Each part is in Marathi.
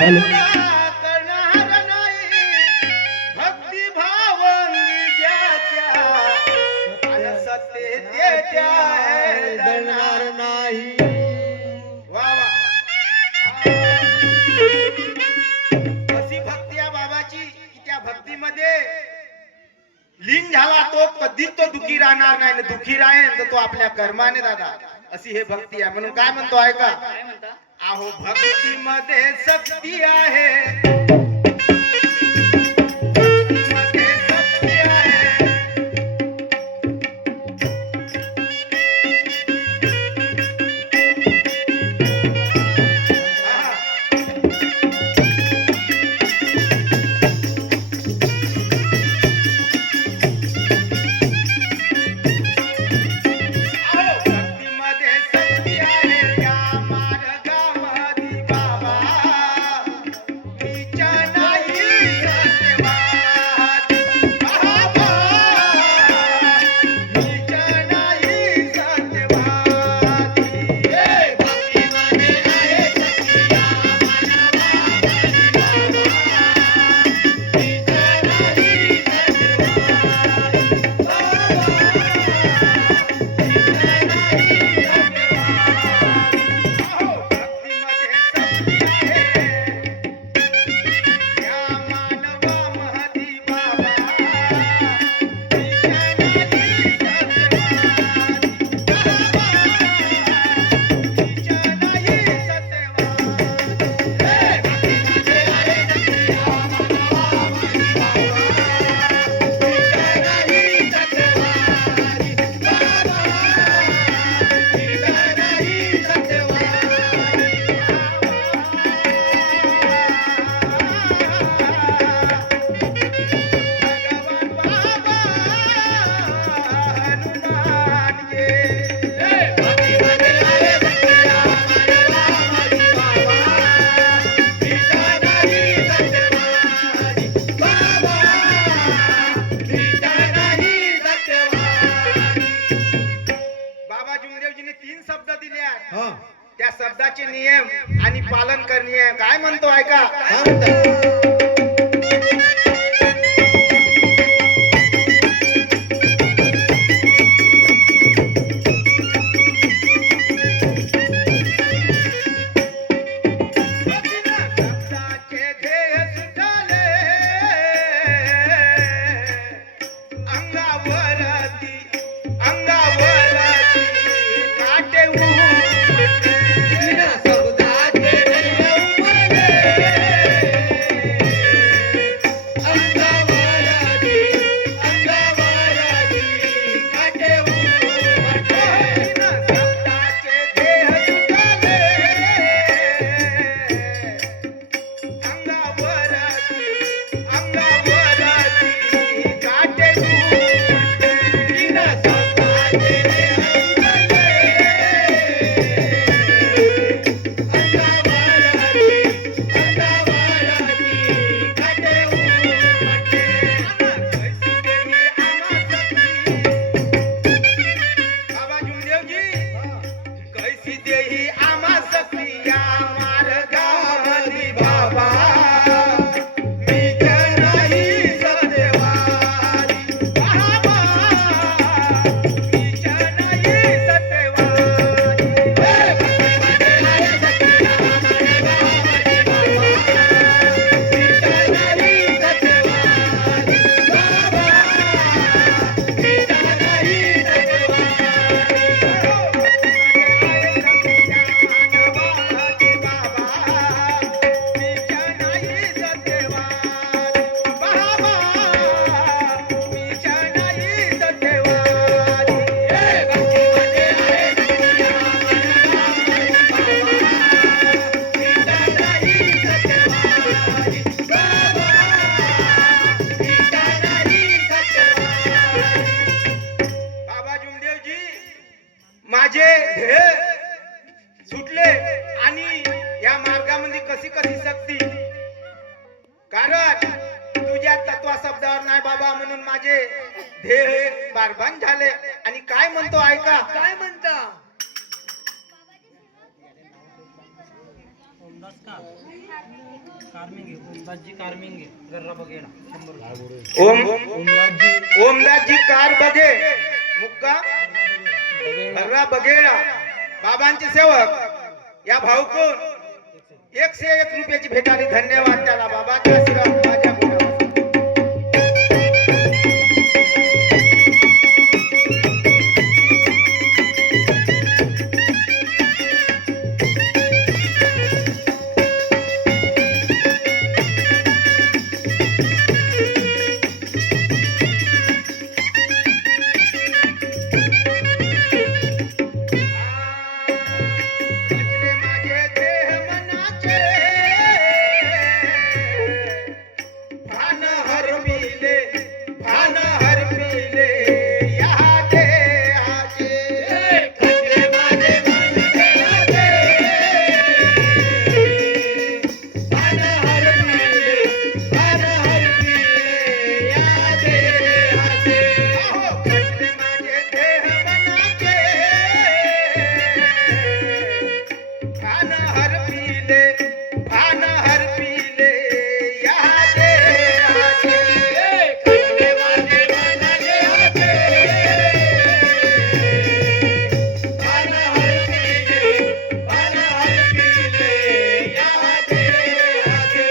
हॅलो करणार नाही भक्ती भावंगी ज्याच्या आणि सत्यतेच्या दळणार नाही. वा वा अशी भक्ती या बाबाची की त्या भक्तीमध्ये लीन झाला तो कधीच तो दुखी राहणार नाही आणि दुखी राहील तर तो आपल्या कर्माने दादा अशी हे भक्ती आहे. म्हणून काय म्हणतो ऐका, काय म्हणता? अहो भक्तीमध्ये शक्ती आहे, मध्ये शक्ती आहे. हा. अहो भक्तीमध्ये शक्ती आहे त्या मार्गामध्ये बाबा मीच्या नाही सत्यवादी बाबा मीच्या नाही सत्यवादी हे भक्तीमध्ये आहे शक्ती या मानवामध्ये बाबा मीच्या नाही बाबा जुमदेवजीने 3 शब्द दिले आहेत. हा त्या शब्दाचे नियम आणि पालन करणे आहे. काय म्हणतो ऐका, काय म्हणता? शब्दाचे ध्येय सुटाले अंगावरती अंगावरती काटे उठले. शब्दाचे ध्येय उमलले, अंगावरती अंगावरती काटे उमटले. शब्दाचे ध्येय सुटाले अंगावरती अंगावरती काटे उठले. शब्दाचे ध्येय उमलले, अंगावरती काटे उमटले. बाबा जुमदेवजी कैसी देही आम्हा सक्रिया मार्गामध्ये बाबा मीच्या नाही सत्यवादी बाबा मीच्या नाही सत्यवादी हे भक्तीमध्ये आहे सक्रिया मार्गामध्ये बाबा मीच्या नाही सत्यवादी बाबा मीच्या नाही बाबा जुमदेवजी माझे ध्येय सुटले आणि या मार्गामध्ये कशी कशी शक्ती, कारण तुझ्या तत्वा शब्दावर नाही बाबा म्हणून माझे ध्येय बारबान झाले. आणि काय म्हणतो ऐका, काय म्हणता? ओमदासजी कारमिंगे गर्रा बगेडा 100 रुपये. ओमदासजी कार बघे मुक्काम हर्रा बघेडा. बाबांचे सेवक या भाऊकडून 101 रुपयाची भेट आली. धन्यवाद त्याला. बाबांचा आशीर्वाद माझ्या गुणावर. खचले माझे देह मनाचे, भान हरविले, भान हरविले या देहाचे. खचले माझे मन देहाचे, भान हरविले, भान हरविले या देहाचे. अहो, खचले माझे देह मनाचे, भान हरविले, भान हरविले या देहाचे. खचले माझे मन देहाचे, भान हरविले, भान हरविले या देहाचे.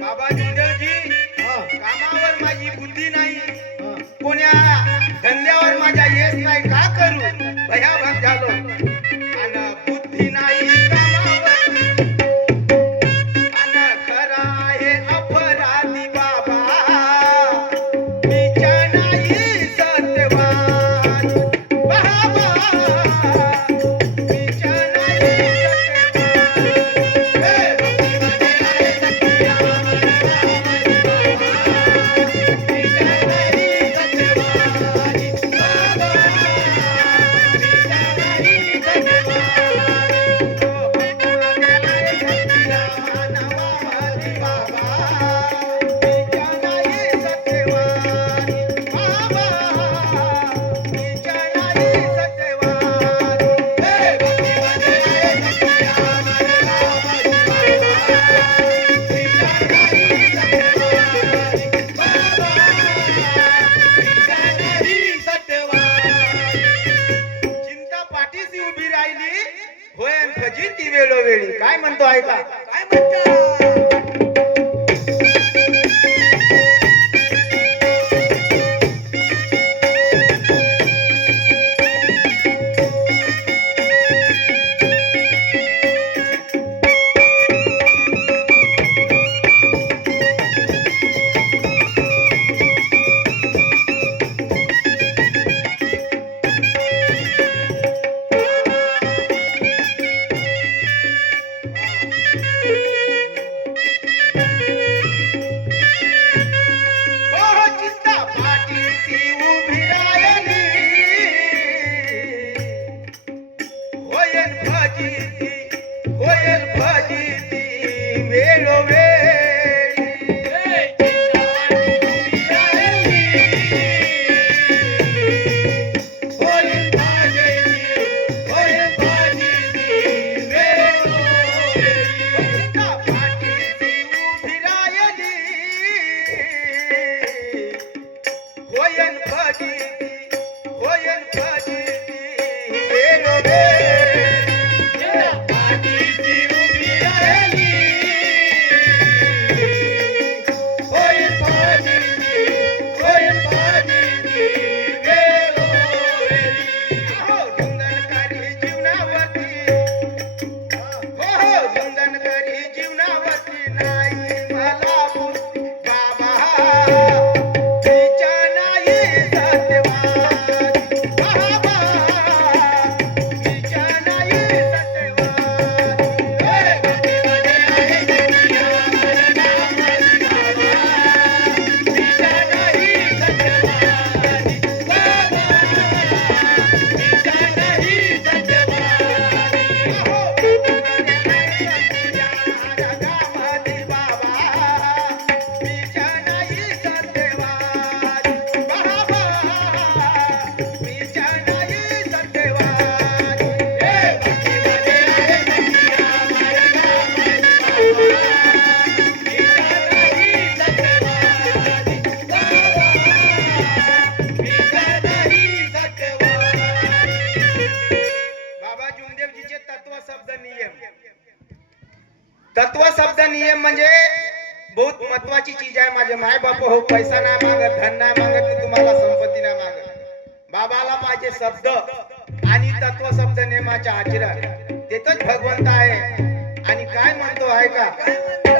बाबा जिंदलजी, कामावर माझी बुद्धी नाही, कोण्या धंद्यावर माझ्या यश नाही, का करू भयाभाग झालो. अन बुद्धी नाही कामावर, अन खरा आहे अपराधी बाबा, मीच्या नाही सत्यवान बाबा, मीच्या नाही चिंता पाठीशी उभी राहिली होय अन फजिती वेळोवेळी. काय म्हणतो ऐका. काय म्हणता? तत्व शब्द नियम म्हणजे बहुत महत्वाची चीज आहे. माझे माय बाप हो, पैसा नाही मागत, धन नाही मागत, की तुम्हाला संपत्ती नाही मागत. बाबाला पाहिजे शब्द आणि तत्व शब्द नियमाचे आचरण. तेच भगवंत आहे. आणि काय म्हणतो आहे का, काय म्हणतो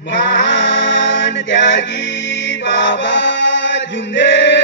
महान त्यागी बाबा झुंदे